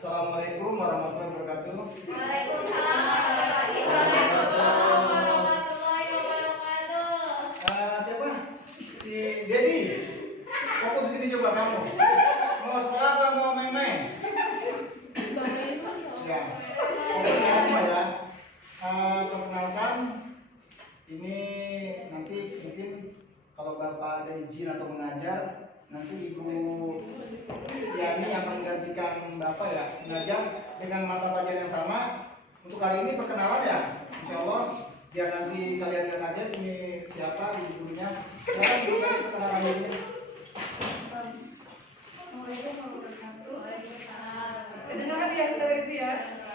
Assalamualaikum warahmatullahi wabarakatuh. Waalaikumsalam warahmatullahi wabarakatuh. Siapa? Si Dedi. Fokus di sini coba kamu. Mau sekolah apa mau main-main? Ya. Fokusnya semua ya. Perkenalkan, ini nanti mungkin kalau Bapak ada izin atau mengajar, nanti Ibu Yani yang menggantikan Bapak ya, mengajar dengan mata pelajaran yang sama. Untuk hari ini perkenalan ya, insya Allah biar nanti kalian lihat aja ini siapa ibu gurunya. Silakan ibu Yani perkenalan diri. Kedengaran ya saudara ibu ya?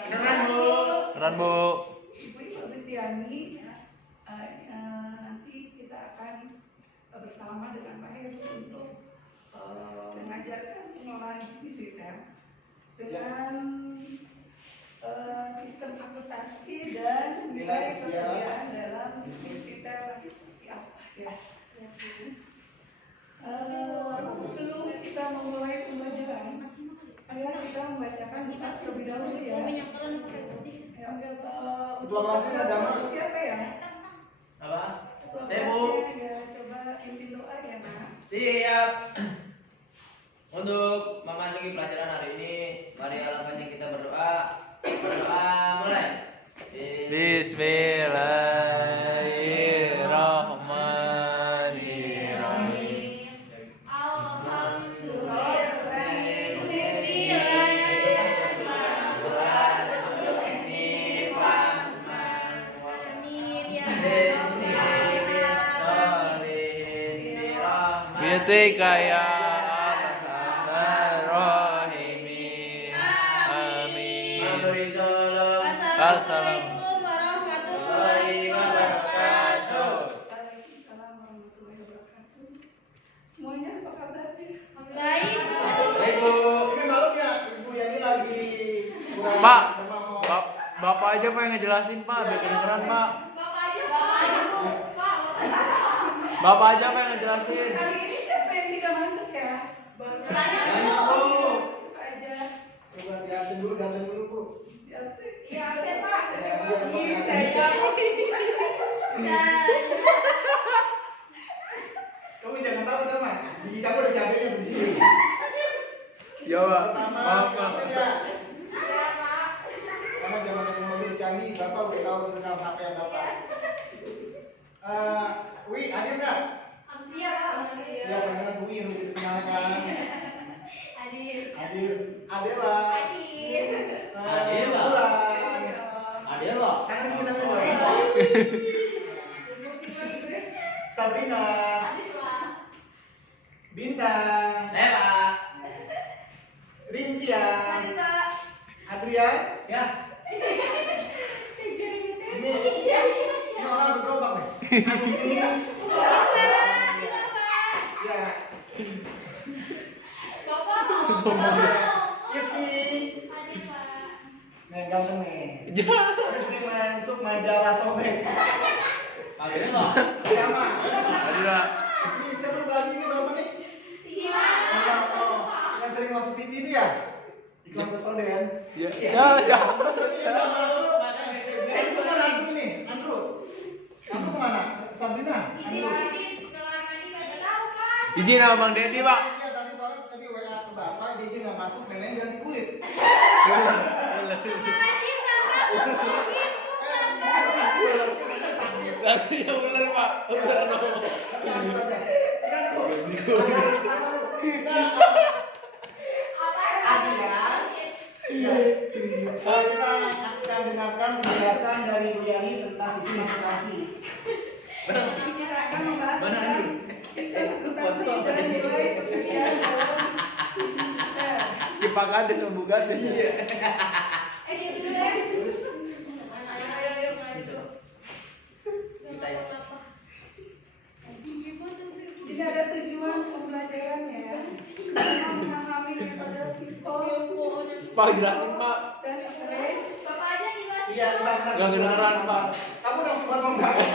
Kedengaran, Bu. Kedengaran, Bu. Ibu Agustiani. Nanti kita akan bersama dengan Pak Heru untuk mengajarkan pengolahan bisnis retail dengan sistem akuntansi dan nilai persediaan dalam bisnis retail seperti apa ya? Sebelum kita memulai pembelajaran, kita membacakan doa terlebih dahulu ya. Ketua kelasnya ada Mas. Siapa ya? Apa? Ketua Saya, Bu. kelasnya, ya, coba pimpin doa ya, Nak. Siap. Untuk memasuki pelajaran hari ini, mari alangkahnya kita berdoa. Berdoa mulai. Bismillahirrahmanirrahim. Bitika ya arhamar-rahimin. Amin. Assalamualaikum warahmatullahi wabarakatuh. Waalaikumsalam warahmatullahi wabarakatuh. Semuanya apa kabarnya? Baik, Bu. Ini malam ya, Ibu Yani lagi kurang Pak, demam. Bapak aja Pak yang ngejelasin Pak, biar kedengeran Pak. Bapak aja Pak yang ngejelasin. Kali ini siapa yang tidak masuk ya? Banyak, Bu. Aja. Coba diabsen dulu, Bu. Ya, sih. Iya, Pak. Ih, saya. Kamu jangan tahu nama, gigi kamu ada cabenya di sini. Ya Pak. Pertama, Maaf Pak. siapin ya. Karena zaman yang masih canggih, Bapak udah tahu tentang HP yang Bapak. Wi, hadir nggak? Ya, panggilan Wi yang lebih dikenal kan. Hadir. Adela. Adela. Bulan. Adela. Kangen kita semua. Sabrina. Bintang. Pak. Rintian. Adrian. Ya. Ini orang bergerobak nih. Agustin. Ya. Ismi. Nih ganteng nih. Ismi masuk majalah sobek. Adela. Siapa? Adila. Ini seru lagi nih bapak nih. Sama yang sering masuk TV itu ya. Iklan Petroden. Ya. Ya. Berarti yang nggak masuk. Andrew mana Andrew ini? Andrew. Kamu kemana? Sabrina. Andrew. Izin sama Bang Dedi Pak. Iya tadi soalnya tadi WA ke bapak dia nggak masuk neneknya ganti kulit. Ya bener Pak. Bener dong. Kita akan dengarkan penjelasan dari Bu Yani tentang sistem akuntansi. Kita akan membahas Mana tentang ini? sistem akuntansi dan nilai persediaan dalam bisnis retail. Ya Pak Gades sama Bu Gades. Kita ya. Jadi ada tujuan pembelajarannya ya. Kita memahami metode FIFO Pak jelasin Pak. dan average. Iya, bentar. Nggak kedengeran, Pak. Kamu udah buat membahas.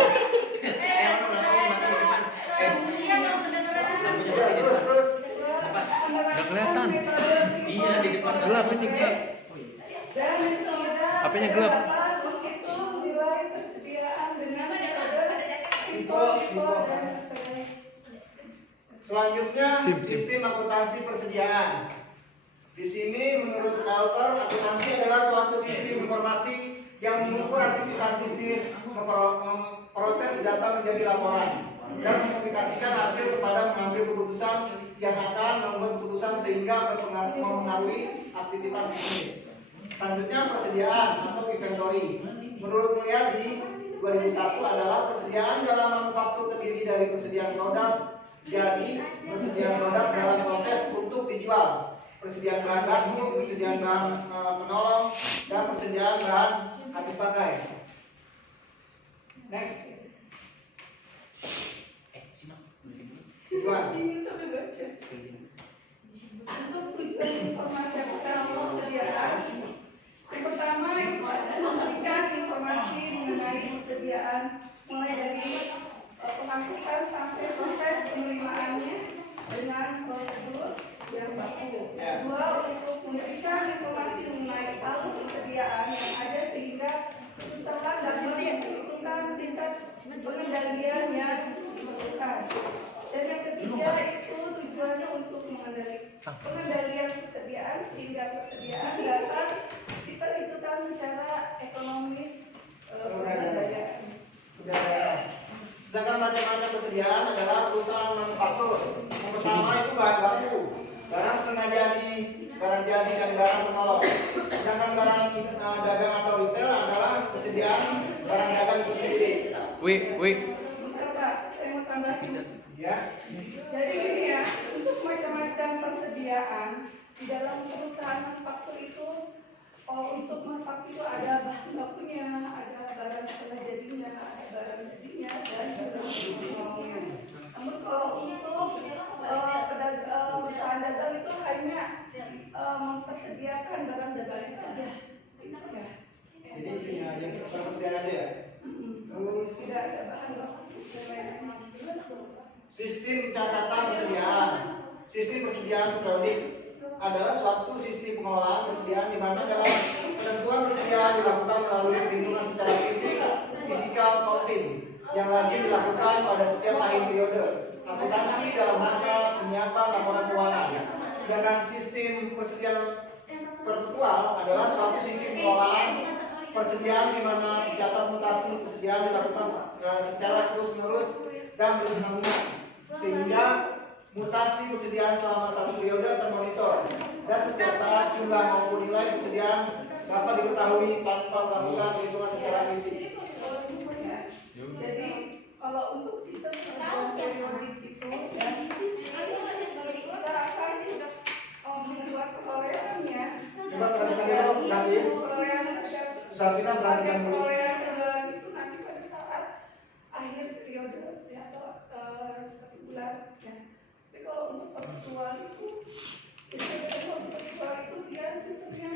Terus. Nggak kelihatan. Iya, di depan Gelap ini gelap. Dan sudah HP-nya gelap. dapat menghitung nilai persediaan dengan metode Info, dan metode. Selanjutnya Sim. sistem akuntansi persediaan. Di sini menurut author akuntansi adalah suatu sistem informasi yang mengukur aktivitas bisnis, memproses data menjadi laporan, dan mengaplikasikan hasil kepada mengambil keputusan yang akan membuat keputusan sehingga mempengaruhi aktivitas bisnis. Selanjutnya persediaan atau inventory. Menurut Mulyadi 2001 adalah persediaan dalam manufaktur terdiri dari persediaan produk jadi persediaan produk dalam proses untuk dijual, persediaan bahan baku, persediaan bahan penolong, dan persediaan bahan habis pakai. Next. Simak dulu sini. Tujuan. Ini sampai baca. Untuk tujuan informasi persediaan, yang pertama memberikan informasi mengenai persediaan mulai dari pengangkutan sampai proses penerimaannya dengan prosedur yang baku. Kedua, untuk memberikan informasi mengenai alur persediaan yang ada sehingga perusahaan dapat menentukan tingkat pengendalian yang diperlukan. Dan yang ketiga itu tujuannya untuk pengendalian persediaan sehingga persediaan dapat diperhitungkan secara ekonomis pengendalian. Sedangkan macam-macam persediaan adalah perusahaan manufaktur. Yang pertama itu bahan baku, barang setengah jadi, barang jadi dan barang penolong. Sedangkan barang dagang atau retail adalah persediaan barang dagang itu sendiri. Wih. Bentar, Pak, saya mau tambahin. Ya, Jadi gini ya, untuk macam-macam persediaan di dalam perusahaan manufaktur itu, untuk manufaktur itu ada bahan bakunya, ada barang setengah jadinya, ada barang jadinya, dan barang penolongnya. Namun kalau untuk perusahaan dagang itu hanya mempersediakan barang dagang saja, gitu ya. jadi ini aja persediaan aja ya. Terus Tidak ada bahan baku dan lain-lain. sistem catatan persediaan. Sistem persediaan periodik adalah suatu sistem pengelolaan persediaan di mana dalam penentuan persediaan dilakukan melalui perhitungan secara fisikal accounting yang lagi dilakukan pada setiap akhir periode akuntansi dalam rangka penyiapan laporan keuangan. Sedangkan sistem persediaan perpetual adalah suatu sistem pengelolaan persediaan di mana catat mutasi persediaan dilakukan secara terus-menerus dan berkesinambungan sehingga mutasi persediaan selama satu periode termonitor dan setiap saat jumlah maupun nilai persediaan dapat diketahui tanpa melakukan perhitungan secara fisik. Jadi kalau untuk sistem persediaan periodik itu ya, kita akan membuat perolehannya. Coba perhatikan dulu, perhatiin. Perolehan Sabrina perhatikan dulu. perolehan penjualan itu nanti pada saat akhir periode ya, atau satu bulan ya. Tapi kalau untuk perpetual itu dia sebenarnya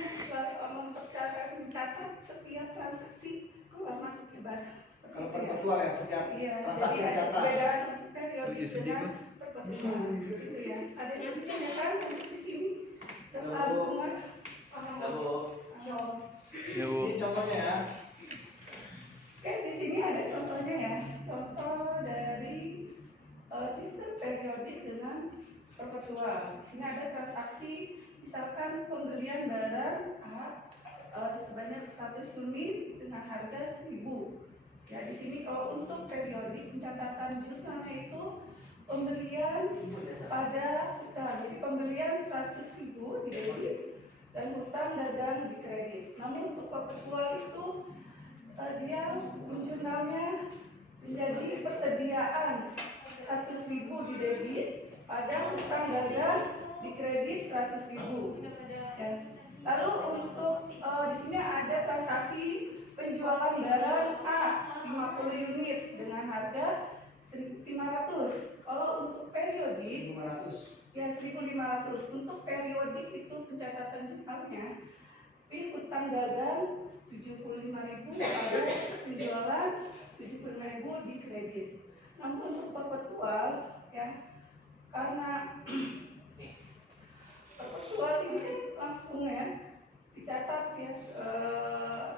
mencatat setiap transaksi keluar masuknya barang. Kalau perpetual ya setiap Iya, transaksi jadi tercatat. perbedaan periodik dengan perpetual gitu ya. Ada yang kan di sini data bunga Ya Bu. Ini contohnya ya. Oke, di sini ada contohnya ya. Contoh dari sistem periodik dengan perpetual. Di sini ada transaksi misalkan pembelian barang A sebanyak 100 unit dengan harga 1.000. Ya, di sini kalau untuk periodik pencatatan jurnalnya itu pembelian pada jadi pembelian 100.000 di debit dan hutang dagang di kredit. Namun untuk perpetual itu dia jurnalnya menjadi persediaan 100.000 di debit pada hutang dagang di kredit 100.000. Ya. Lalu untuk di sini ada transaksi penjualan barang A 50 unit dengan harga 1.500. Kalau untuk periodik 1.500. ya 1.500. Untuk periodik itu pencatatan jurnalnya hutang dagang 75.000 pada penjualan 75.000 di kredit. Namun untuk perpetual ya karena perpetual ini dicatat ya,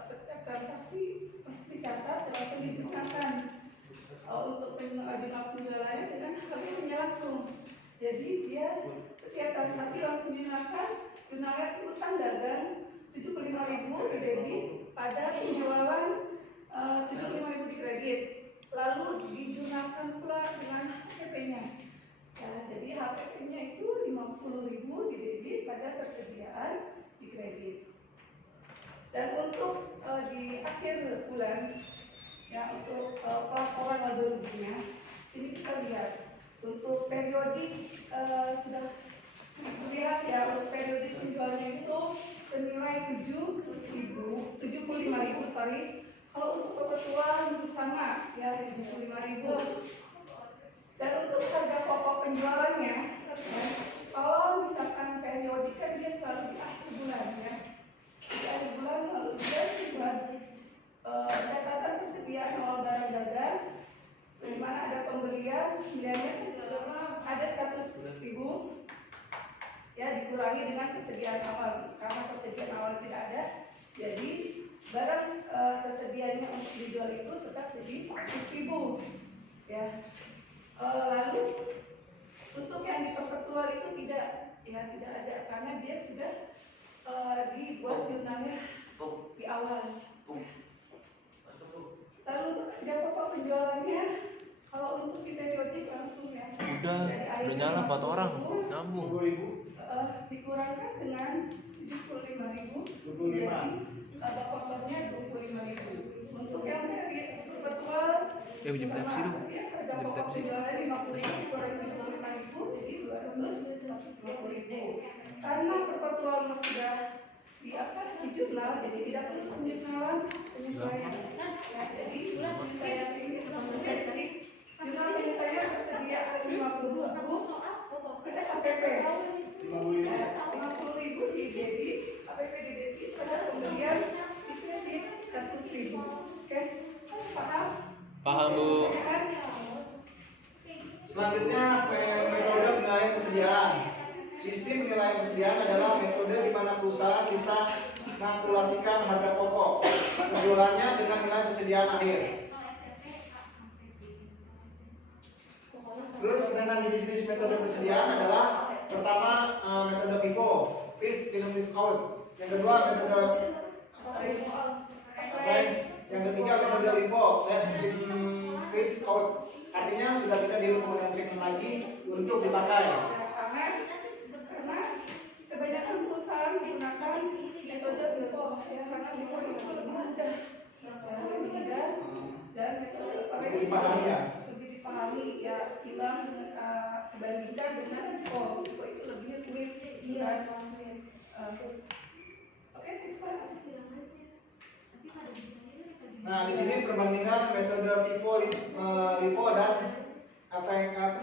setiap transaksi mesti dicatat dan langsung dijurnalkan. Untuk jurnal penjualannya dengan harganya langsung. Jadi dia setiap transaksi langsung dijurnalkan. Jurnalnya utang dagang 75.000 di debit pada penjualan 75.000 di kredit. Lalu dijurnalkan pula dengan HPP-nya. Ya, jadi HPP-nya itu 50.000 di debit pada persediaan di kredit. Dan untuk di akhir bulan, ya untuk pelaporan laba ruginya, sini kita lihat untuk periodik sudah terlihat ya, untuk periodik penjualannya itu senilai 75.000, sorry. Kalau untuk perpetuan sama ya 75.000. Dan untuk harga pokok penjualannya, ya, kalau misalkan periodik kan dia selalu di akhir bulan ya. Di akhir bulan lalu dia buat catatan persediaan awal barang dagang, di mana ada pembelian nilainya ada 100.000 ya, dikurangi dengan persediaan awal. Karena persediaan awal tidak ada, jadi barang tersedianya untuk dijual itu tetap jadi 100.000 ya. Lalu untuk yang di perpetual itu tidak ada karena dia sudah dibuat jurnalnya di awal. Lalu untuk harga pokok penjualannya, kalau untuk di periodik langsung ya. Udah nyala 4 orang, nyambung. 20.000. Dikurangkan dengan 75.000. 25. Jadi bapak kotornya 25.000. Untuk yang dari perpetual Ya pinjam taksi dong. harga pokok penjualannya 50.000 kurang 75.000 jadi 250.000. Karena perpetual sudah di jurnal, jadi tidak perlu penjurnalan penyesuaian. Ya, jadi penyesuaian ini jadi jurnal penyesuaian persediaan 50.000 ada HPP 50.000 di debit, HPP di debit pada pembelian di kredit 100.000. Oke, paham? Paham, Bu. Selanjutnya metode penilaian persediaan. Sistem penilaian persediaan adalah metode di mana perusahaan bisa mengkalkulasikan harga pokok penjualannya dengan nilai persediaan akhir. Terus dengan jenis-jenis metode persediaan adalah pertama metode FIFO, Fish in Fish Out. Yang kedua metode Price. Yang ketiga metode LIFO, Less in Fish Out. Artinya sudah tidak direkomendasikan lagi untuk dipakai. Karena kebanyakan perusahaan menggunakan metode LIFO ya, karena LIFO itu lebih mudah dan metode Lebih dipahami ya. lebih dipahami ya, hilang dibandingkan dengan LIFO. LIFO itu lebih rumit. Iya, oke, sekarang Nah, di sini perbandingan metode FIFO, LIFO dan Apres.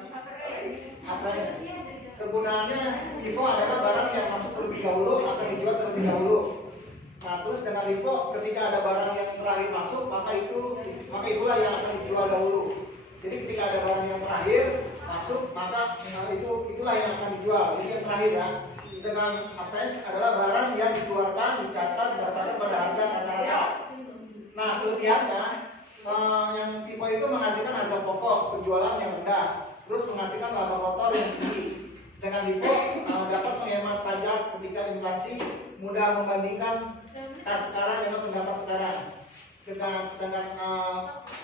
Kegunaannya FIFO adalah barang yang masuk terlebih dahulu akan dijual terlebih dahulu. Nah, terus dengan LIFO ketika ada barang yang terakhir masuk maka itulah yang akan dijual dahulu. Jadi ketika ada barang yang terakhir masuk maka itulah yang akan dijual. Jadi yang terakhir ya. Sedangkan Apres adalah barang yang dikeluarkan dicatat berdasarkan pada harga rata-rata. Nah, kelebihannya yang FIFO itu menghasilkan harga pokok penjualan yang rendah, terus menghasilkan laba kotor yang tinggi. Sedangkan LIFO dapat menghemat pajak ketika inflasi, mudah membandingkan kas sekarang dengan pendapat sekarang. Sedangkan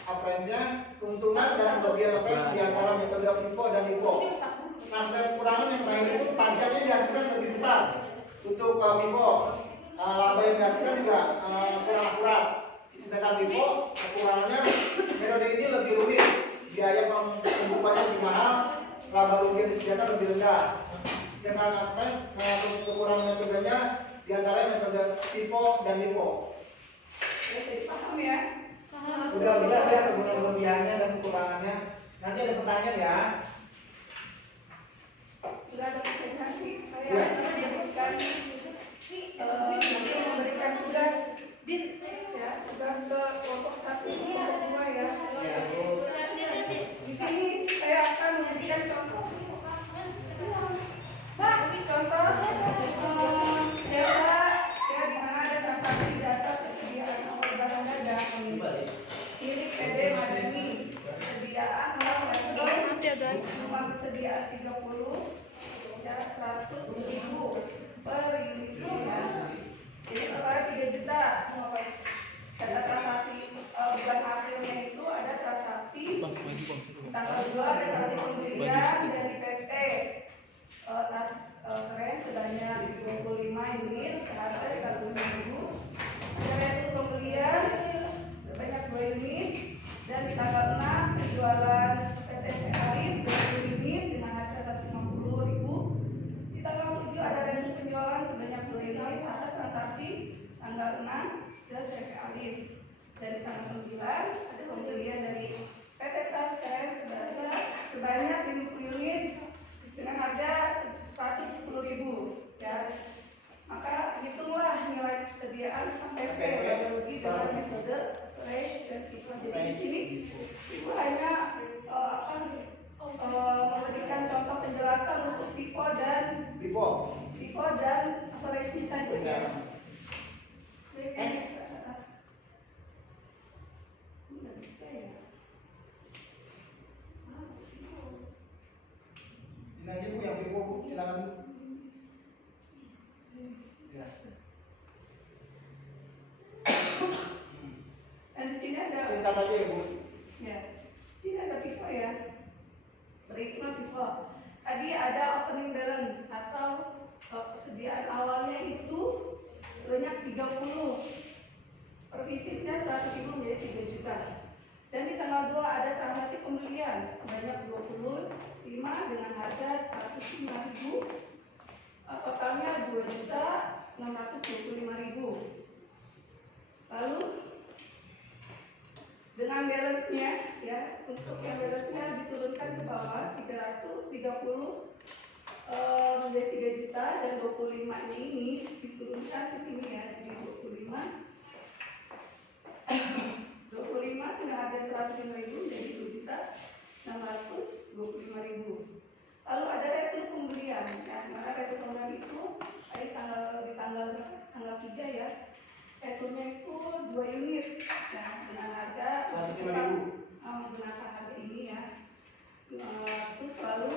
Apres-nya keuntungan dan kelebihan efek di antara metode FIFO dan LIFO. Nah, sedangkan kekurangan yang terakhir itu pajaknya dihasilkan lebih besar untuk FIFO. Laba yang dihasilkan juga kurang akurat. Sedangkan LIFO kekurangannya metode ini lebih rumit, biaya pembukuannya lebih mahal, laba rugi yang disediakan lebih rendah. Sedangkan Apres kekurangan metodenya diantara metode FIFO dan LIFO. ya, jadi paham ya. Udah jelas ya kelebihannya dan kekurangannya. Nanti ada pertanyaan ya. Enggak ada pertanyaan sih. Saya Ya. memberikan tugas ya, tugas ke kelompok 1 kelompok 2 ya. Di sini saya akan memberikan contoh. Contoh delta ya, di mana SMP Alif. Dan tanggal 9 ada pembelian dari PT Tasken sebanyak 50 unit dengan harga 110.000 ya. Maka hitunglah nilai persediaan HPP bagi dengan metode fresh dan FIFO. Jadi di sini Ibu hanya memberikan contoh penjelasan untuk FIFO dan fresh saja ya. Next. Ini aja Bu yang Vivo Bu, silakan Bu. Ya. Dan di sini ada Singkat aja ya Bu. ya. Sini ada FIFO ya. Perhitungan FIFO. Tadi ada opening balance atau persediaan awalnya itu sebanyak 30. Pervisisnya 100.000 menjadi 3 juta. Dan di tanggal 2 ada transaksi pembelian sebanyak 25 dengan harga 105.000. Totalnya 2.625.000. Lalu dengan balance-nya ya, untuk yang balance-nya diturunkan ke bawah 330 menjadi 3 juta dan 25-nya ini diturunkan ke sini ya, jadi 25 dengan harga 105.000 menjadi 2.625.000. Lalu ada retur pembelian ya, maka retur pembelian itu di tanggal 3 ya. Returnya itu 2 unit ya, dengan harga 105.000. menggunakan harga ini ya. Terus lalu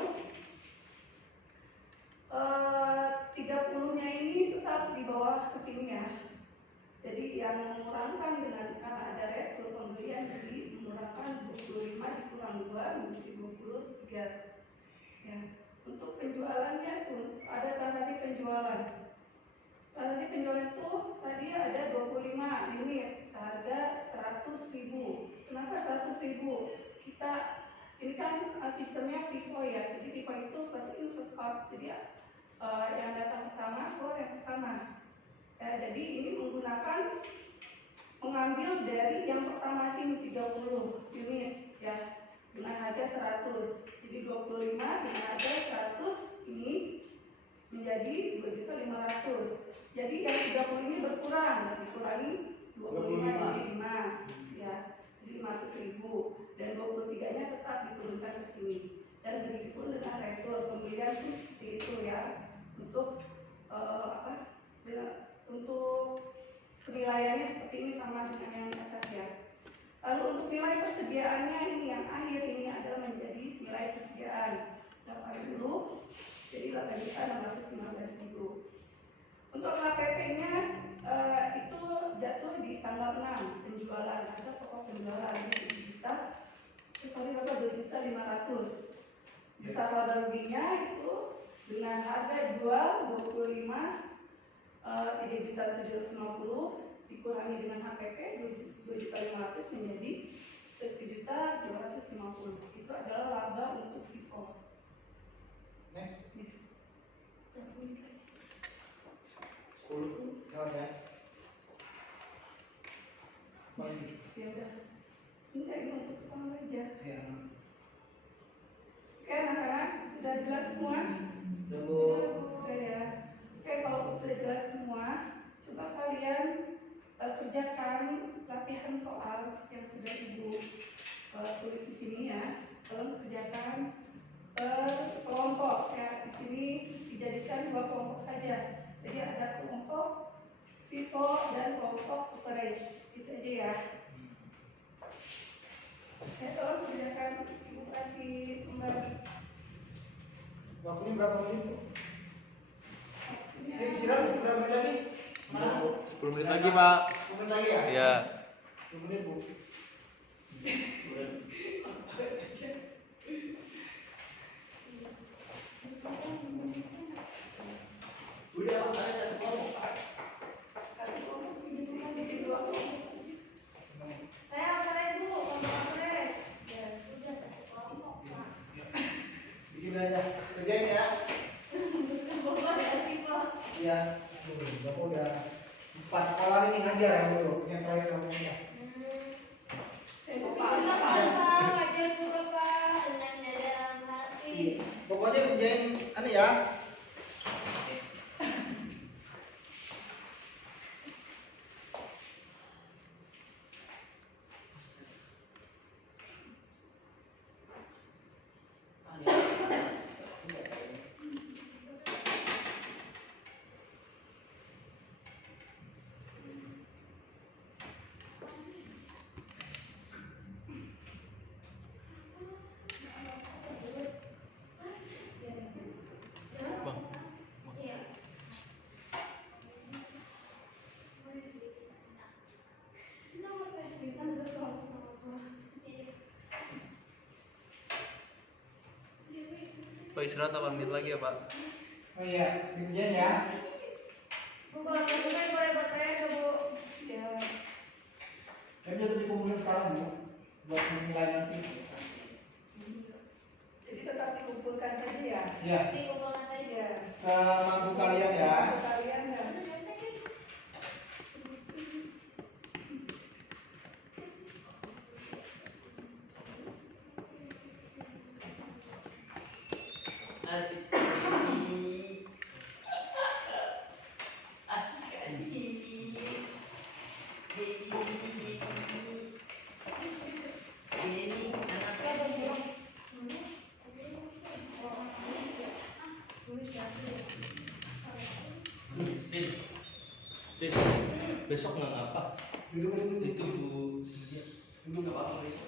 30-nya ini tetap di bawah ke sini ya. Jadi yang mengurangkan dengan karena ada retur pembelian, jadi mengurangkan 25 dikurang 2 menjadi 23 ya. Untuk penjualannya pun ada transaksi penjualan. Transaksi penjualan itu tadi ada 25 unit seharga 100.000. Kenapa 100.000? Kita ini kan sistemnya FIFO ya. Jadi FIFO itu first in first out. Jadi yang datang pertama keluar yang pertama. Ya, jadi ini mengambil dari yang pertama sini 30 unit ya dengan harga 100. Jadi 25 dengan harga 100 ini menjadi 2.500.000. Jadi yang 30 ini berkurang, dikurangi 25 jadi 5 ya. Jadi 500.000 dan 23-nya tetap diturunkan ke sini. Dan begitu pun dengan retur pembelian pun seperti itu ya. Untuk untuk penilaiannya seperti ini sama dengan yang di atas ya. Lalu untuk nilai persediaannya ini yang akhir ini adalah menjadi nilai persediaan 80, jadi 8.615.000. Untuk HPP-nya itu jatuh di tanggal 6 penjualan, ada pokok penjualan 2.500.000. Besar laba ruginya itu dengan harga jual 25 3.750 dikurangi dengan HPP 2.500.000 menjadi 1.250.000. Itu adalah laba untuk FIFO. Next. 10 lewat ya. Balik. ya udah. Ini untuk sekolah aja. Ya. Oke anak-anak sudah jelas semua? Sudah ya. Oke, kalau sudah jelas semua, coba kalian kerjakan latihan soal yang sudah Ibu tulis di sini ya. Kalian kerjakan kelompok ya. Di sini dijadikan 2 kelompok saja. Jadi ada kelompok FIFO dan kelompok average. Itu aja ya. Ya, tolong kerjakan. Ibu kasih kembali. Waktunya berapa menit Bu? Jadi istirahat berapa menit lagi? 10 menit lagi, Pak. 10 menit lagi ya? Iya. 10 menit Bu. Udah makanya satu kelompok. Bikin aja, kerjain ya. Iya, Bapak udah 4 sekolah ini ngajar yang dulu, yang terakhir kamu ya. Pokoknya kerjain anu ya. Bang. Pak istirahat apa menit lagi ya Pak? Oh iya, dikerjain ya. Ya. Tapi udah dikumpulin sekarang Bu, buat menilai nanti. Jadi tetap dikumpulkan saja ya. Iya, Ya. semampu kalian ya. Kalian ya. Asik. Asik aja. Ini anaknya Din, besok nggak ngapa? Duduk, duduk, duduk. Itu Bu Cynthia. Duduk. Gak apa-apa itu.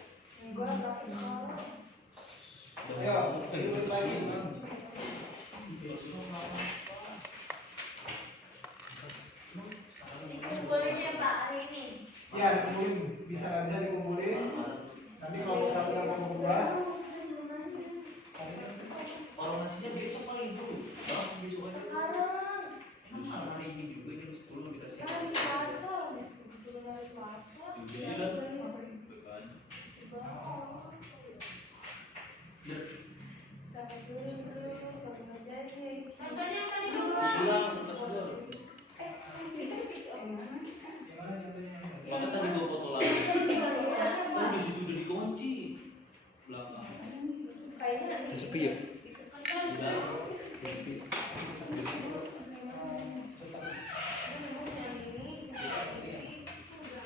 Ayo, duduk lagi. Ya, dikumpulin, bisa aja dikumpulin. Nanti kalau satu yang kamu berdua, Orang nasinya besok paling dulu. Besok aja. Emang hari ini juga jam 10 dikasih. Iya kan? Hilang, tak sudah. gimana contohnya? Maka tadi gua foto lagi. Kan di situ udah dikunci. Belakang. Sepi ya? Hilang.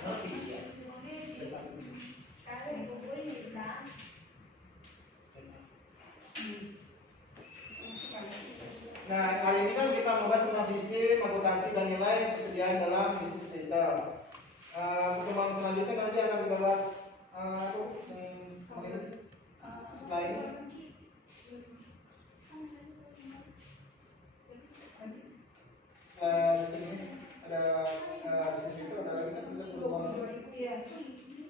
Ngerti sih ya. Nah, kali ini kan kita membahas tentang sistem, akuntansi, dan nilai persediaan dalam bisnis digital. Pertemuan selanjutnya nanti akan kita bahas setelah ini. Setelah ini ada bisnis itu ada lagi kan bisa pertemuan. Iya.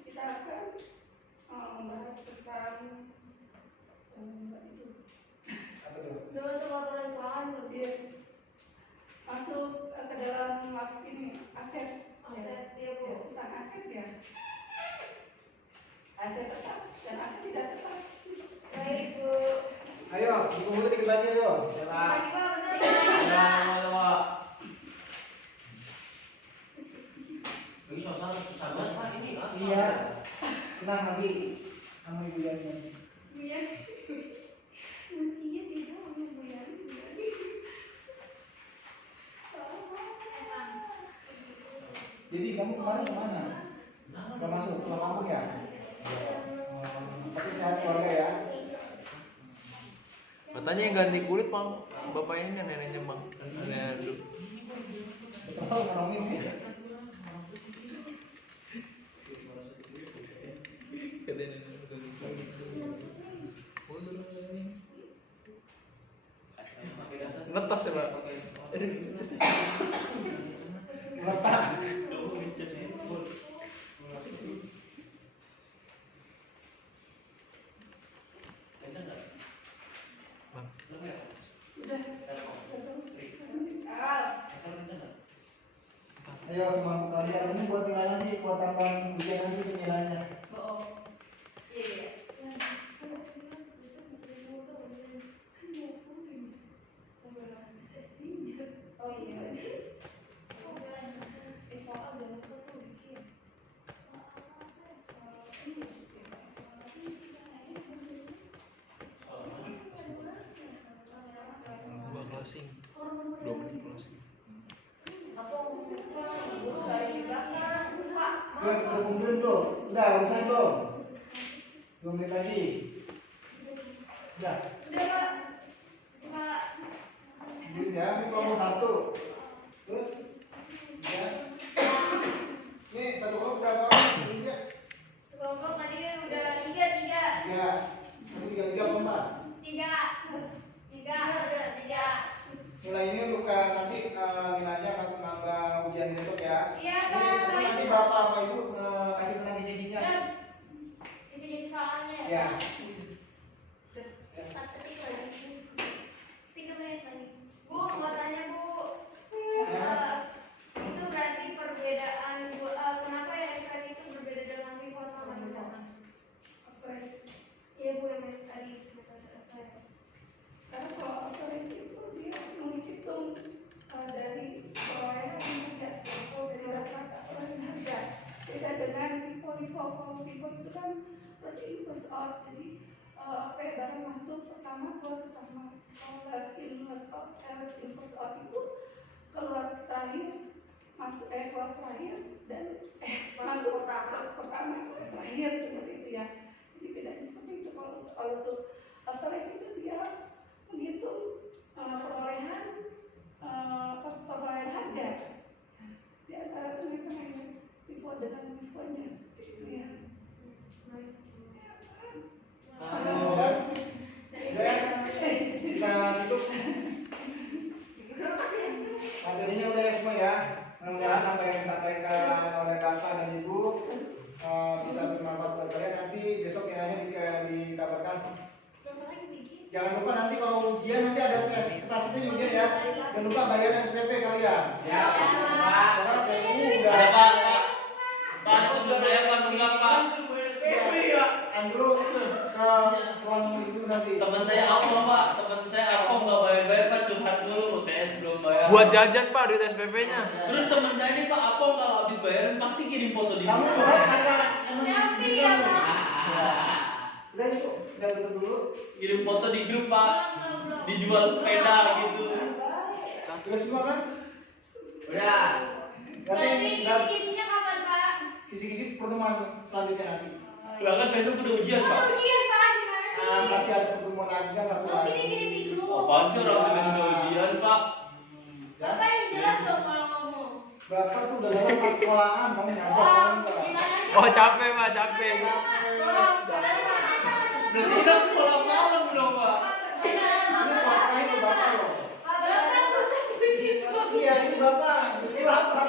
Kita akan membahas tentang itu. Apa tuh? Iya. Masuk ke dalam ini aset. Ya, tentang aset ya. Aset tetap dan aset tidak tetap. Ayo, dikumpulin dikit lagi ayo. Ini suasana susah banget Pak ini kan. Iya. Tenang nanti kamu ibu yang nanti. Iya. Jadi kamu kemarin kemana? Udah masuk pulang kampung ya? Tapi sehat keluarga ya? Katanya yang ganti kulit Bang, bapak ini kan neneknya Bang, neneknya dulu. Betul, ngomongin ya. Katanya neneknya ganti kulit. Ngetas ya Pak? Letak. Ayo semangat kalian ini buat nilai nanti, buat tambahan ujian nanti itu nilainya. Guru dari belakang, Pak. Udah kumpulin tuh. Udah, usahain belum? 2 menit lagi. Udah. Udah, Pak. Pak. Kumpulin ya, ini kelompok 1. Terus, ya. Ini satu kelompok berapa orang? Tiga. Kelompok tadi udah 3. Ya. Satu, tiga, apa? 3. Nilai ini untuk nanti nilainya akan menambah ujian besok ya. Iya, Ini Pak. nanti Bapak sama Ibu kasih tentang isi-isinya. Isi-isi soalnya. Ya. 3 menit lagi. Bu, mau tanya Bu. Ya. Itu berarti perbedaan kenapa ya SKT itu berbeda dengan Vivo sama Vivo? Iya Bu, yang tadi karena kalau operasi itu dia menghitung dari perolehan harga, dari rata-rata perolehan harga. Beda dengan Vivo. Kalau Vivo itu kan plus in plus out, jadi apa ya, barang masuk pertama keluar pertama. Kalau plus in plus out itu keluar terakhir, masuk keluar terakhir dan masuk pertama keluar terakhir, seperti itu ya. Jadi bedanya seperti itu. Kalau untuk operasi itu dia menghitung perolehan harga di antara penghitungan Vivo dengan Vivo-nya, gitu ya. Kita tutup. Materinya udah ya semua ya. Mudah-mudahan apa yang disampaikan oleh Bapak dan Ibu bisa bermanfaat buat kalian. Nanti besok nilainya dikabarkan. Jangan lupa nanti kalau ujian nanti ada tes itu ujian ya. Jangan lupa bayar SPP kalian. Ya, Soalnya TU udah. Ada Pak. Pak, ada teman saya Pak nunggak Pak. Ya, Andrew ke ruang ibu nanti. Teman saya apa Pak? Teman saya apa nggak bayar-bayar Pak, curhat dulu UTS belum bayar. Buat jajan Pak duit SPP-nya. Terus teman saya ini Pak Apong kalau habis bayaran pasti kirim foto di Kamu grup. curhat apa? Selfie ya, Pak. Udah itu, udah tutup dulu. Kirim foto di grup Pak. Dijual sepeda gitu. Udah semua kan? Udah. Nanti Kisi-kisinya kapan, Pak? kisi-kisi pertemuan selanjutnya nanti. Bahkan besok udah ujian Pak. Ujian, Pak, gimana sih? Masih ada pertemuan lagi kan satu lagi. Kirim di grup. Apaan sih orang Senin udah ujian Pak? Ya. Bapak yang jelas dong kalau ngomong. Bapak tuh udah dalam pas sekolahan, kamu ngajar kan? Gimana sih? Oh capek Pak, capek. Berarti kita sekolah malam dong Pak. Ini sekolah itu Bapak loh. Bapak udah ujian. Iya, ini Bapak. Ini Bapak.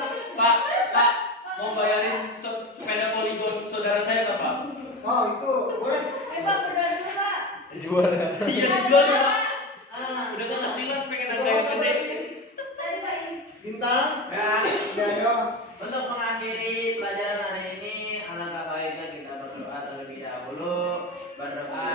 Pak, mau bayarin sepeda poligon saudara saya nggak Pak? Oh, itu boleh. Bapak berdoa dulu, Pak. Juara. Iya dijual ya Pak. Udah Nah, kekecilan pengen agak yang gede. Tadi Pak ini. Bintang. Ya. Ya, ayo. Untuk mengakhiri pelajaran hari ini, alangkah baiknya kita berdoa terlebih dahulu. Berdoa